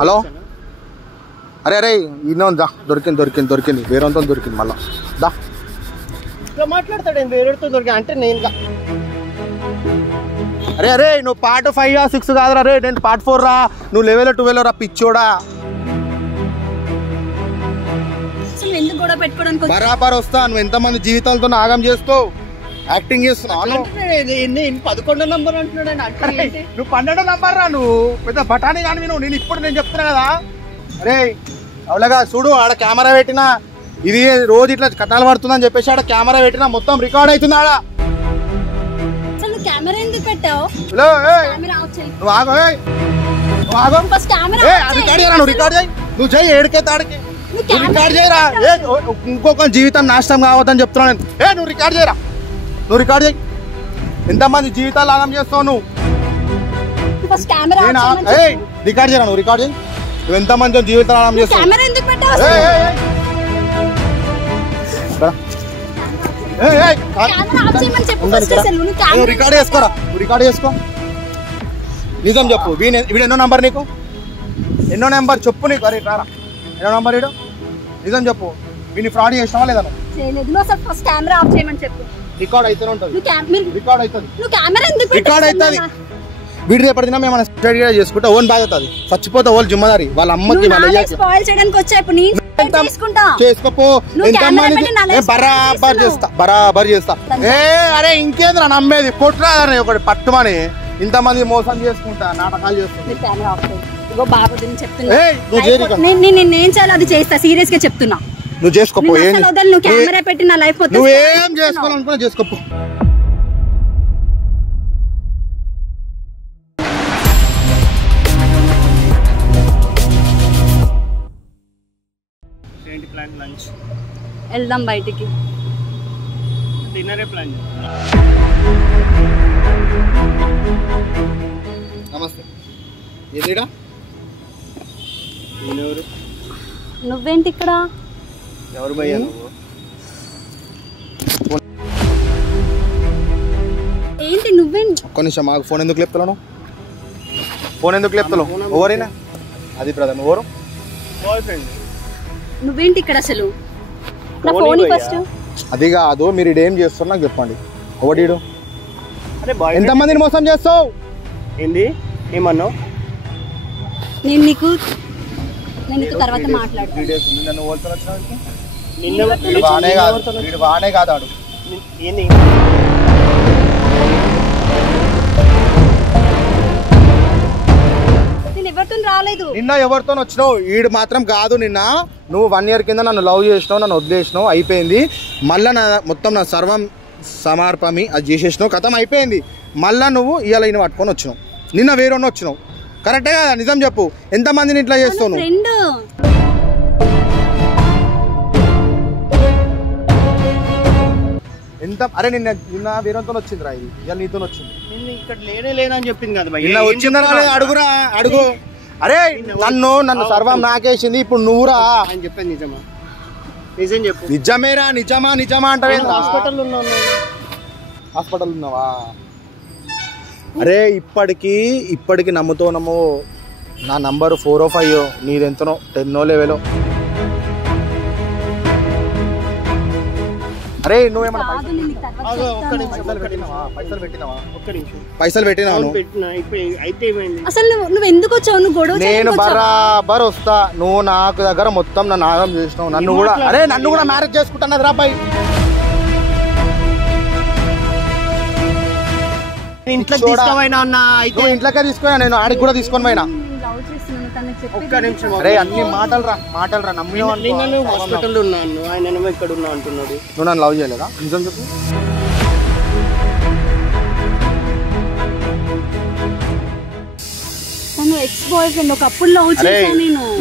Hello అరే అరే ఈయన దా దొరికింది వేరేతో దొరికింది మళ్ళా దా మాట్లాడతాడు వేరేతో దొరికి అంటే నేను అరే అరే నువ్వు పార్ట్ 5 6 కాదురా రే నేను పార్ట్ 4 రా నువ్వు లెవెల్ 12 రా పిచ్చోడా బరాబర్ వస్తా నువ్వు ఎంతమంది జీవితాలతో ఆగం చేస్తావు యాక్టింగ్ చేస్తున్నావు 11 నంబర్ అంటున్నాడు నువ్వు 12 నంబర్ రా నువ్వు పెద్ద బఠానీ కానీ నేను ఇప్పుడు నేను చెప్తున్నా కదా అరే అవులాగా చూడు ఆడ కెమెరా పెట్టినా ఇది రోజు ఇట్లా కట్టాలు పడుతుందని చెప్పేసి ఆడ కెమెరా పెట్టినా మొత్తం రికార్డ్ అవుతుంది ఆడ నువ్వు ఆగో నువ్వు చేయి ఏడికే తాడికి నువ్వు రికార్డ్ చేయరా ఇంకొక జీవితం నాశనం కావద్దని చెప్తున్నాను నేను నువ్వు రికార్డ్ చేయరా నువ్వు రికార్డ్ చేయి ఎంతమంది జీవితాలు ఆగం చేస్తావు నువ్వు రికార్డ్ చేయరా నువ్వు రికార్డ్ చేయి నువ్వు ఎంతమంది జీవితాలు ఆగం చేస్తావు రికార్డ్ చేసుకోరా నువ్వు రికార్డ్ చేసుకో నిజం చెప్పు వీడు ఎన్నో నంబర్ నీకు ఎన్నో నెంబర్ చెప్పు నీకు అరే రారా ఎన్నో నంబర్ వీడు నిజం చెప్పు వీడిని ఫ్రాడ్ చేసినావా లేదా రికార్డ్ అయితేనే ఉంటుంది రికార్డ్ అవుతుంది రికార్డ్ అవుతుంది వీడి రేపటినా మేము స్టడీ చేసుకుంటే ఓన్ బాధ్యత అది చచ్చిపోతే ఓన్ జిమ్మదారి వాళ్ళ అమ్మకి చేసుకోపో బరాబర్ చేస్తా అరే ఇంకేంద్రా నమ్మేది కొట్టురాదని ఒకటి పట్టుమని ఇంతమంది మోసం చేసుకుంటా నాటకాలు చేసుకుంటా నువ్వు చేసుకోపో నువ్వేం చేసుకోవాలనుకున్నా చేసుకోపో వెళ్దాం బయటికి నమస్తే ఏదిడా నువ్వేంటి ఇక్కడ ఎవరు భయ్యా నువ్వు ఏంటి నువ్వేంటి ఒక్క నిమిషం మాకు ఫోన్ ఎందుకు లేపుతున్నావు ఫోన్ ఎందుకు లేపుతున్నావు ఎవరైనా అది బ్రదర్ నువ్వు ఎవరు నువ్వేంటి ఇక్కడ అసలు నా ఫోన్ ఫస్ట్ అది కాదు మీరు ఇదేం చేస్తున్నా నాకు చెప్పండి ఒకటిడు ఎంతమందిని మోసం చేస్తావు ఏంది ఏమన్నావు నేను నీకు తర్వాత మాట్లాడతాను బానే కాదు ఆడు ఏంది రాలేదు నిన్న ఎవరితో వచ్చినావు వీడు మాత్రం కాదు నిన్న నువ్వు 1 year కింద నన్ను లవ్ చేసినావు నన్ను వదిలేసినావు అయిపోయింది మళ్ళీ మొత్తం నా సర్వం సమర్పమి అది చేసేసినావు కథం అయిపోయింది మళ్ళీ నువ్వు ఇవాళ ఈయన పట్టుకొని వచ్చినావు నిన్న వేరే వచ్చినావు కరెక్టే కదా నిజం చెప్పు ఎంతమందిని ఇట్లా చేస్తావు ఎంత అరే నిన్న వేరేతో వచ్చిందిరా ఇది ఇవాళ నీతో వచ్చింది ఇక్కడ లేనని చెప్పింది కదా నిన్న వచ్చిందా అడుగురా అడుగు అరే నన్ను సర్వం నాకేసింది ఇప్పుడు నువ్వురా అని చెప్పాను నిజమా నిజం చెప్పు నిజమేరా నిజమా అంటే హాస్పిటల్ ఉన్నావా అరే ఇప్పటికి నమ్ముతావు నా నంబర్ 4 or 5 నీదెంతనో 10 లెవెలో అరే నువ్వేమన్నా పైసలు పెట్టినావు నేను బరాబర్ వస్తా నువ్వు నాకు దగ్గర మొత్తం నన్ను ఆగం చేసినావు నన్ను కూడా మ్యారేజ్ చేసుకుంటాను రా అబ్బాయి ఇంట్లోకే తీసుకున్నా నేను ఆడికి కూడా తీసుకొని పోయినా ఒక్క నిమిషం అరే అన్ని మాటలు రా నమ్మిన హాస్పిటల్లో ఉన్నాను ఆయన ఇక్కడ ఉన్నా అంటున్నాడు నువ్వు నన్ను లవ్ చేయలేదా నిజం చెప్పు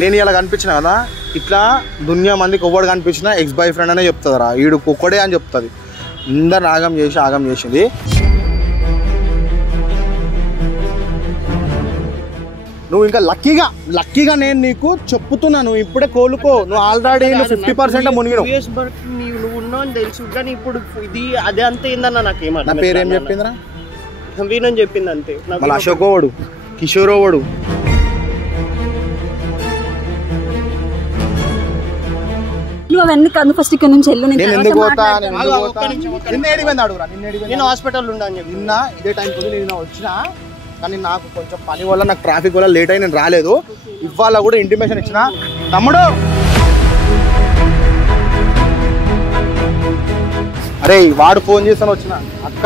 నేను ఇలా కనిపించిన కదా ఇట్లా దునియా మందికి ఒక్కడు కనిపించిన ఎక్స్ బాయ్ ఫ్రెండ్ అనే చెప్తుందిరా వీడు ఒక్కడే అని చెప్తుంది అందరు ఆగం చేసింది నువ్వు ఇంకా లక్కీగా నేను నీకు చెప్తున్నా నువ్వు ఇప్పుడే కోలుకో నువ్వు ఆల్రెడీ 50% మునిగినావు నువ్వు ఉన్నావు అని తెలుసు కానీ ఇప్పుడు ఇది అదే అంతే ఏందన్నా నాకేమన్నా నా పేరేం చెప్పిందిరా వీణని చెప్పింది అంతే అశోక్ ఓడు కిషోర్ ఓడు నువ్వు అవన్నీ కాదు, ఫస్ట్ ఇక్కడ నుంచి వెళ్ళు. నేను ఎందుకు పోతా? నేను హాస్పిటల్ ఉండా అని చెప్పి నిన్న ఇదే టైం కొద్ది నేను వచ్చినా, కానీ నాకు కొంచెం పని వల్ల నాకు ట్రాఫిక్ వల్ల లేట్ అయి నేను రాలేదు. ఇవాళ కూడా ఇంటిమేషన్ ఇచ్చిన. తమ్ముడు అరే వాడు ఫోన్ చేస్తాను వచ్చిన అక్క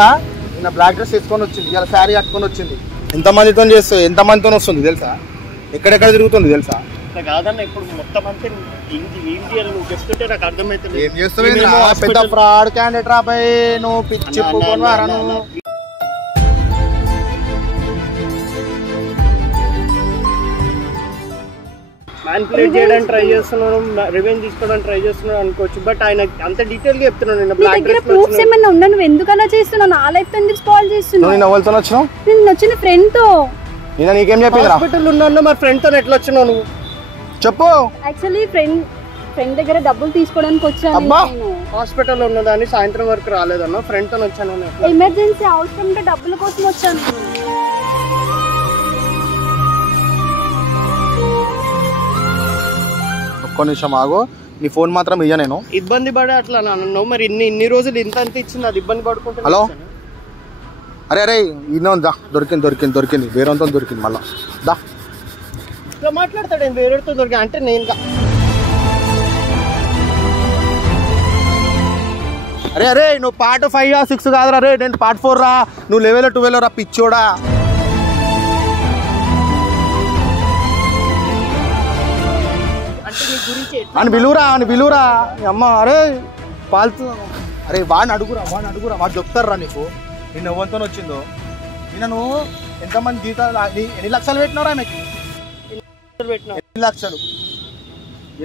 నిన్న బ్లాక్ డ్రెస్ వేసుకొని వచ్చింది, ఇలా శారీ కట్టుకొని వచ్చింది. ఎంతమందితో చేస్తావు, ఎంతమందితో వస్తుంది తెలుసా, ఎక్కడెక్కడ తిరుగుతుంది తెలుసా? కాదన్న ఇప్పుడు మొత్తం అంతే నువ్వు చెప్తుంటే నాకు అర్థమవుతుంది. ఏం చేస్తావు? పెద్ద ఫ్రాడ్ క్యాండిడేట్ రాబాయ్, నువ్వు పిచ్చి పోను. మ్యానిపులేట్ చేయడానికి ట్రై చేస్తున్నాను, రివెంజ్ తీసుకోవడానికి ట్రై చేస్తున్నాను అనుకోవచ్చు. బట్ ఆయన అంత డీటెయిల్ గా చెప్తున్నాను. నిన్న బ్లాక్ డ్రెస్ ప్రూఫ్స్ ఏమన్నా ఉన్నా? నువ్వు ఎందుకు అలా చేస్తున్నావు? నా లైఫ్ ఎందుకు స్పాయిల్ చేస్తున్నావు? నేను ఎవరితో వచ్చినావు? నేను వచ్చిన ఫ్రెండ్ తో. నేను నీకేం చెప్పింది? హాస్పిటల్ ఉన్నాను, మరి ఫ్రెండ్ తో ఎట్లా వచ్చినావు నువ్వు చెప్పు. యాక్చువల్లీ ఫ్రెండ్ దగ్గర డబ్బులు తీసుకోవడానికి వచ్చాను. హాస్పిటల్ ఉన్నదాన్ని సాయంత్రం వరకు రాలేదన్న, ఫ్రెండ్ తో వచ్చాను. ఎమర్జెన్సీ అవసరం ఉంటే డబ్బుల కోసం వచ్చాను. ఒక్క నిమిషం ఆగు, నీ ఫోన్ మాత్రం ఇయ్య. నేను ఇబ్బంది పడే అట్లా అన్నావు, మరి ఇన్ని రోజులు ఇంత అంత ఇచ్చింది, అది ఇబ్బంది పడుకుంటా. హలో అరే అరే ఇన్నో దా, దొరికింది వేరేతో దొరికింది మళ్ళా దా. ఇట్లా మాట్లాడతాడు నేను వేరేతో దొరికి అంటే నేను. అరే అరే నువ్వు పార్ట్ 5 ఆ 6 కాదురా రే, నేను పార్ట్ 4 రా, నువ్వు లెవెల్ 12 రా పిచ్చోడా. అని పిలువురా అమ్మ. అరే పాల్తు, అరే వాడిని అడుగురా వాడు చెప్తారా నీకు నిన్న ఎవరితో వచ్చిందో. నిన్న నువ్వు ఎంతమంది జీతాలు ఎన్ని లక్షలు పెట్టినావురా మీకు? 8 లక్షలు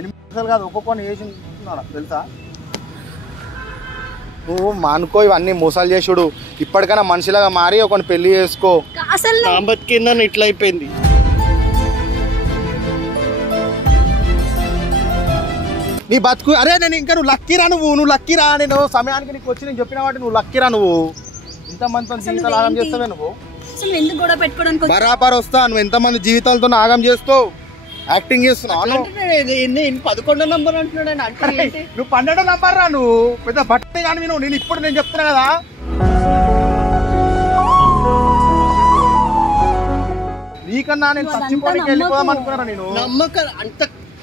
8 లక్షలు కాదు, ఒక్కొక్కరిని వేసినారా తెలుసా? నువ్వు మానుకో ఇవన్నీ మోసాలు చేసుడు. ఇప్పటికైనా మనిషిలాగా మారి ఒకని పెళ్లి చేసుకో. అసలు బతికిందని ఇట్లా అయిపోయింది. నీ బతుకు. అరే నేను ఇంకా నువ్వు లక్కీరా, నువ్వు లక్కీరా. నేను సమయానికి నీకు వచ్చి నేను చెప్పిన వాటి నువ్వు లక్కీరా. నువ్వు ఇంతమంది జీవితాలు ఆగం చేస్తావే. నువ్వు ఎందుకు గొడవ పెట్టుకోవడానికి బరాబర్ వస్తా. నువ్వు ఎంతమంది జీవితాలతో ఆగం చేస్తావు, యాక్టింగ్ చేస్తున్నావు. 11 నంబర్ అంటున్నాడు. నువ్వు 12 నంబర్ రా, నువ్వు పెద్ద బట్టే కానీ నువ్వు. నేను ఇప్పుడు నేను చెప్తున్నా కదా, నీకన్నా నేను చచ్చిపోవడానికి వెళ్ళిపోదాం అనుకున్నారా నేను. నమ్మకం అంత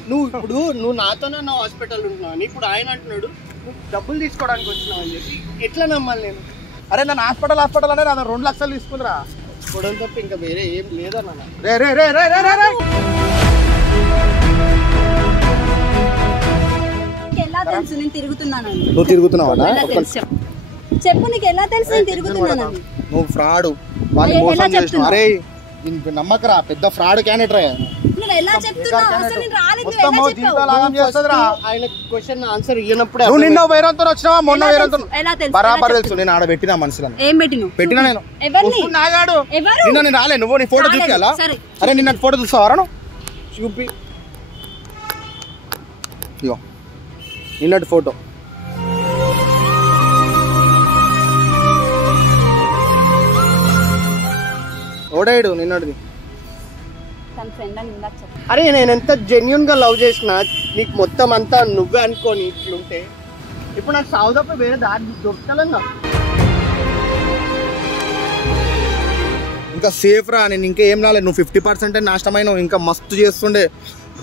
నువ్వు నాతోనే నా హాస్పిటల్ ఉంటున్నావు, ఇప్పుడు ఆయన అంటున్నాడు నువ్వు డబ్బులు తీసుకోవడానికి వచ్చినావు అని చెప్పి. ఎట్లా నమ్మాలి నేను? అరే నన్ను హాస్పిటల్ అనే నా 2 లక్షలు తీసుకుందిరా. చూడడం తప్ప ఇంకా వేరే ఏం లేదన్నా. రే రే రే రే రే రే ఎలా తెలుసు నేను తిరుగుతున్నానని? నువ్వు తిరుగుతున్నావా? చెప్పు, నీకు ఎలా తెలుసు నేను తిరుగుతున్నానని? నువ్వు ఫ్రాడ్, వాళ్ళు మోసం చేసినావు. అరే నమ్మకరా, పెద్ద ఫ్రాడ్ క్యాండిడేట్. నువ్వు ఎలా చెప్తున్నావు? అసలు నేను రాలేదు. మొత్తం జీవితాలు ఆగం చేస్తుందిరా. ఆయన క్వశ్చన్ ఆన్సర్ ఇయ్యనప్పుడు నువ్వు నిన్న వేరేతో వచ్చినావా, మొన్న వేరేతో? ఎలా తెలుసు? బరాబర్ తెలుసు. నేను ఆడ పెట్టినా మనుషులను. ఏం పెట్టినా? నేను ఎవరిని? నాగాడు ఎవరు? నిన్న నేను రాలే. నువ్వు నీ ఫోటో చూపించాలా? అరే నిన్న ఫోటో చూస్తావారా? చూపి. ఇగో నిన్నటి ఫోటో. ఓడాడు నిన్నటిది. అరే నేను ఎంత జెన్యున్ గా లవ్ చేసినా నీకు మొత్తం అంతా నువ్వే అనుకోని ఇట్లుంటే ఇప్పుడు నాకు సాగు తప్ప వేరే దారి దొరకలేదా? ఇంకా సేఫ్ రా. నేను ఇంకా ఏం రాలేదు. నువ్వు 50% నాశనమైనావు. ఇంకా మస్తు చేస్తుండే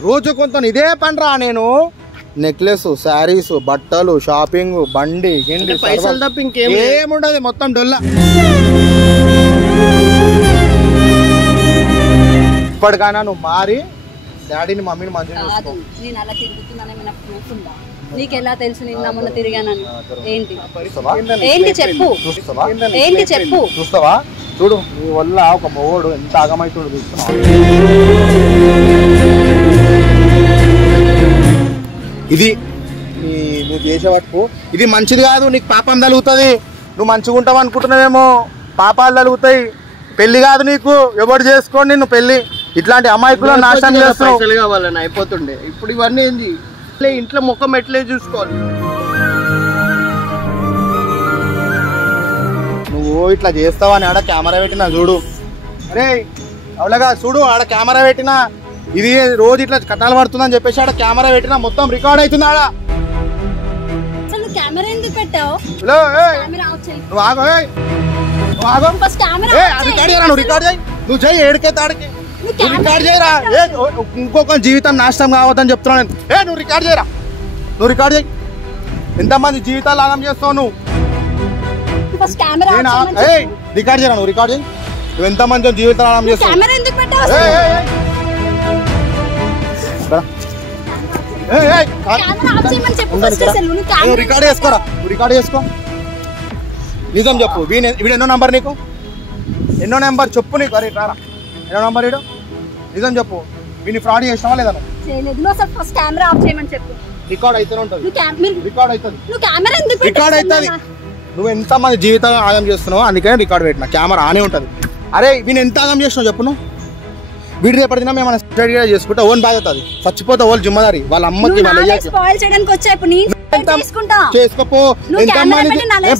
రోజు కొంత ఇదే పని రా. నేను నెక్లెస్, శారీస్, బట్టలు, షాపింగ్, బండి గిండి పైసలు తప్ప ఇంకేం ఏముండదు. మొత్తం డొల్ల. ఇప్పటికైనా నువ్వు మారి డాడీని మమ్మీని మంచిగా చూసుకో. నేను అలా తిరుగుతున్నానని నాకు ప్రూఫ్ ఉందా? నీకు ఎలా తెలుసు నేను మొన్న తిరిగానని? ఏంటి చెప్పు, ఏంటి చెప్పు. చూస్తావా? చూడు నీ వల్ల ఒక మొగోడు ఎంత ఆగమైతుడు చూస్తున్నావు. ఇది నువ్వు చేసే పట్టుకు ఇది మంచిది కాదు. నీకు పాపం తలుగుతుంది. నువ్వు మంచిగా ఉంటావు అనుకుంటున్నావేమో, పాపాలు తలుగుతాయి. పెళ్లి కాదు నీకు, ఎవరు చేసుకోండి నువ్వు పెళ్లి. ఇట్లాంటి అమాయకులు నాశనం చేస్తున్నావు. పైసలు కావాలని అయిపోతుండే. ఇప్పుడు ఇవన్నీ ఏంది? ఇంట్లో ముఖం ఎట్లే చూసుకోవాలి. నువ్వు ఇట్లా చేస్తావని ఆడ కెమెరా పెట్టినా చూడు. అరే అవులగా చూడు, ఆడ కెమెరా పెట్టినా ఇది రోజు ఇట్లా కట్టాలు పడుతుందని చెప్పేసి ఆడ కెమెరా పెట్టినా మొత్తం రికార్డ్ అవుతుంది. ఆడ పెట్టావు హలో ఏయ్ కెమెరా ఆఫ్ చేయి నువ్వు ఆగు ఏయ్ నువ్వు ఆగు ఫస్ట్ కెమెరా ఏయ్ అది రికార్డ్ చేయరా నువ్వు రికార్డ్ చేయి నువ్వు చేయి ఏడికే తాడికి నువ్వు రికార్డ్ చేయరా ఏ ఇంకొక జీవితం నాశనం కావద్దని చెప్తున్నాను నేను ఏ నువ్వు రికార్డ్ చేయరా నువ్వు రికార్డ్ చేయి ఎంతమంది జీవితాలు ఆగం చేస్తావు నువ్వు ఫస్ట్ కెమెరా ఆఫ్ చేయమని ఏయ్ రికార్డ్ చేయరా నువ్వు రికార్డ్ చేయి నువ్వు ఎంతమంది జీవితాలు ఆగం చేస్తావు కెమెరా ఎందుకు పెట్టావు కెమెరా ఆఫ్ చేయమని చెప్పు ఫస్ట్ అసలు నువ్వు కెమెరా రికార్డ్ చేసుకోరా నువ్వు రికార్డ్ చేసుకో నిజం చెప్పు వీడు ఎన్నో నంబర్ నీకు ఎన్నో నెంబర్ చెప్పు నీకు అరే రారా ఎన్నో నంబర్ వీడు నిజం చెప్పు వీడిని ఫ్రాడ్ చేసినావా లేదా చేయలేదు నువ్వు అసలు ఫస్ట్ కెమెరా ఆఫ్ చేయమని చెప్పు రికార్డ్ అయితేనే ఉంటుంది నువ్వు రికార్డ్ అవుతుంది నువ్వు కెమెరా ఎందుకు రికార్డ్ అవుతుంది నువ్వు ఎంత మంది జీవితాలు ఆగం చేస్తున్నావు అందుకనే రికార్డ్ పెట్టిన కెమెరా ఆనే ఉంటుంది అరే వీని ఎంత ఆగం చేసినావు చెప్పు నువ్వు వీడి రేపటి దినం ఏమైనా స్టడీగా చేసుకుంటే ఓన్ బాధ్యత అది చచ్చిపోతే ఓన్ జిమ్మదారి వాళ్ళ అమ్మకి స్పాయిల్ చేయడానికి వచ్చా ఇప్పుడు నేను చేసుకుంటా చేసుకోపో ఎంతమంది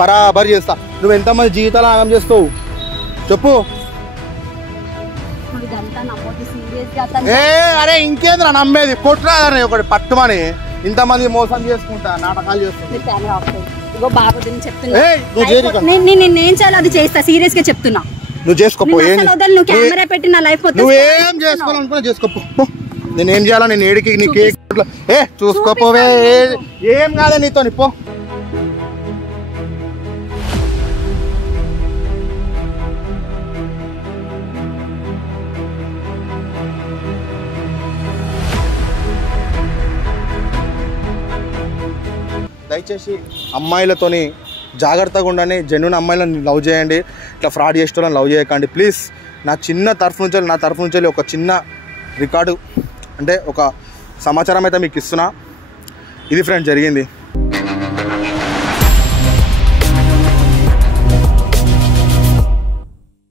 బరాబర్ చేస్తా నువ్వు ఎంతమంది జీవితాలు ఆగం చేస్తావు చెప్పు ఏ అరే ఇంకేంద్రా నమ్మేది కొట్టురాదని ఒకటి పట్టుమని ఇంతమంది మోసం చేసుకుంటా నాటకాలు చేస్తున్నా నేను చేయాలి అది చేస్తా సీరియస్ గా చెప్తున్నా నువ్వు చేసుకోపో నువ్వు కెమెరా పెట్టి నా లైఫ్ నువ్వేం చేసుకోవాలనుకున్నా చేసుకోపో నేనేం చేయాలా నేను ఏడికి నీ కేక్ ఏ చూసుకోపోవే ఏం కాదే నీతో పో దయచేసి అమ్మాయిలతోని జాగ్రత్తగా ఉండండి జెన్యూన్ అమ్మాయిలను లవ్ చేయండి ఇట్లా ఫ్రాడ్ చేసేటోళ్ళని లవ్ చేయకండి ప్లీజ్ నా తరఫు నుంచి ఒక చిన్న రికార్డు అంటే ఒక సమాచారం అయితే మీకు ఇస్తున్నా ఇది ఫ్రెండ్ జరిగింది